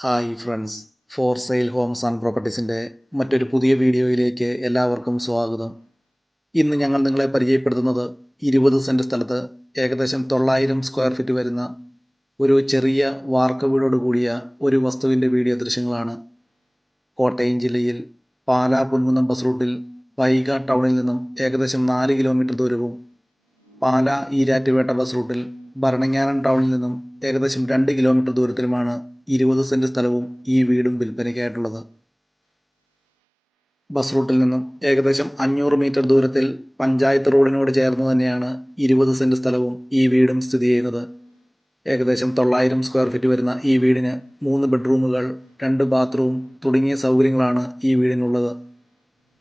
Hi friends, for sale homes and പ്രോപ്പർട്ടീസിൻ്റെ മറ്റൊരു പുതിയ വീഡിയോയിലേക്ക് എല്ലാവർക്കും സ്വാഗതം. ഇന്ന് ഞങ്ങൾ നിങ്ങളെ പരിചയപ്പെടുത്തുന്നത് 20 സെൻറ്റ് സ്ഥലത്ത് ഏകദേശം 900 സ്ക്വയർ ഫീറ്റ് വരുന്ന ഒരു ചെറിയ വാർക്ക വീടോട് കൂടിയ ഒരു വസ്തുവിൻ്റെ വീഡിയോ ദൃശ്യങ്ങളാണ്. കോട്ടയം ജില്ലയിൽ പാലാ പൊൻകുന്നം ബസ് റൂട്ടിൽ വൈഗ ടൗണിൽ നിന്നും ഏകദേശം 4 കിലോമീറ്റർ ദൂരവും പാലാ ഈരാറ്റുപേട്ട ബസ് റൂട്ടിൽ ഭരണങ്ങാനം ടൗണിൽ നിന്നും ഏകദേശം 2 കിലോമീറ്റർ ദൂരത്തിലുമാണ് 20 സെൻറ്റ് സ്ഥലവും ഈ വീടും വിൽപ്പനയ്ക്കായിട്ടുള്ളത്. ബസ് റൂട്ടിൽ നിന്നും ഏകദേശം 500 മീറ്റർ ദൂരത്തിൽ പഞ്ചായത്ത് റോഡിനോട് ചേർന്ന് തന്നെയാണ് 20 സെൻറ്റ് സ്ഥലവും ഈ വീടും സ്ഥിതി ചെയ്യുന്നത്. ഏകദേശം 900 സ്ക്വയർ ഫീറ്റ് വരുന്ന ഈ വീടിന് 3 ബെഡ്റൂമുകൾ, 2 ബാത്റൂം തുടങ്ങിയ സൗകര്യങ്ങളാണ് ഈ വീടിനുള്ളത്.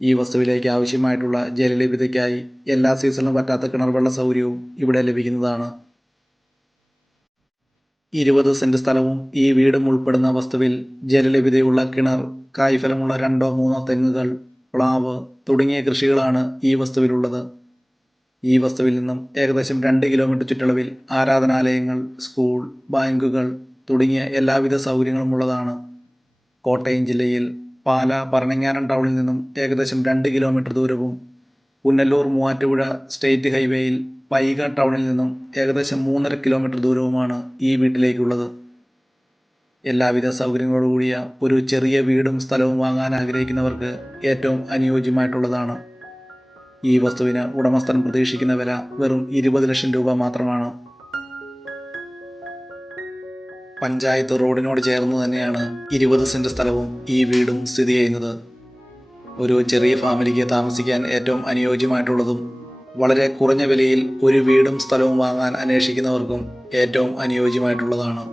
ഈ വസ്തുവിലേക്ക് ആവശ്യമായിട്ടുള്ള ജലലഭ്യതയ്ക്കായി എല്ലാ സീസണിലും പറ്റാത്ത കിണർ വെള്ള സൗകര്യവും ഇവിടെ ലഭിക്കുന്നതാണ്. 20 സെൻറ്റ് സ്ഥലവും ഈ വീടും ഉൾപ്പെടുന്ന വസ്തുവിൽ ജലലഭ്യതയുള്ള കിണർ, കായ്ഫലമുള്ള 2-3 തെങ്ങുകൾ, പ്ലാവ് തുടങ്ങിയ കൃഷികളാണ് ഈ വസ്തുവിലുള്ളത്. ഈ വസ്തുവിൽ നിന്നും ഏകദേശം 2 കിലോമീറ്റർ ചുറ്റളവിൽ ആരാധനാലയങ്ങൾ, സ്കൂൾ, ബാങ്കുകൾ തുടങ്ങിയ എല്ലാവിധ സൗകര്യങ്ങളും ഉള്ളതാണ്. കോട്ടയം ജില്ലയിൽ പാലാ ഭരണങ്ങാനം ടൗണിൽ നിന്നും ഏകദേശം 2 കിലോമീറ്റർ ദൂരവും പുനലൂർ മൂവാറ്റുപുഴ സ്റ്റേറ്റ് ഹൈവേയിൽ വൈഗ ടൗണിൽ നിന്നും ഏകദേശം 3.5 കിലോമീറ്റർ ദൂരവുമാണ് ഈ വീട്ടിലേക്കുള്ളത്. എല്ലാവിധ സൗകര്യങ്ങളോടുകൂടിയ ഒരു ചെറിയ വീടും സ്ഥലവും വാങ്ങാൻ ആഗ്രഹിക്കുന്നവർക്ക് ഏറ്റവും അനുയോജ്യമായിട്ടുള്ളതാണ്. ഈ വസ്തുവിന് ഉടമസ്ഥൻ പ്രതീക്ഷിക്കുന്ന വില വെറും 20 ലക്ഷം രൂപ മാത്രമാണ്. പഞ്ചായത്ത് റോഡിനോട് ചേർന്ന് തന്നെയാണ് 20 സെൻറ്റ് സ്ഥലവും ഈ വീടും സ്ഥിതി ചെയ്യുന്നത്. ഒരു ചെറിയ ഫാമിലിക്ക് താമസിക്കാൻ ഏറ്റവും അനുയോജ്യമായിട്ടുള്ളതും വളരെ കുറഞ്ഞ വിലയിൽ ഒരു വീടും സ്ഥലവും വാങ്ങാൻ അന്വേഷിക്കുന്നവർക്കും ഏറ്റവും അനുയോജ്യമായിട്ടുള്ളതാണ്.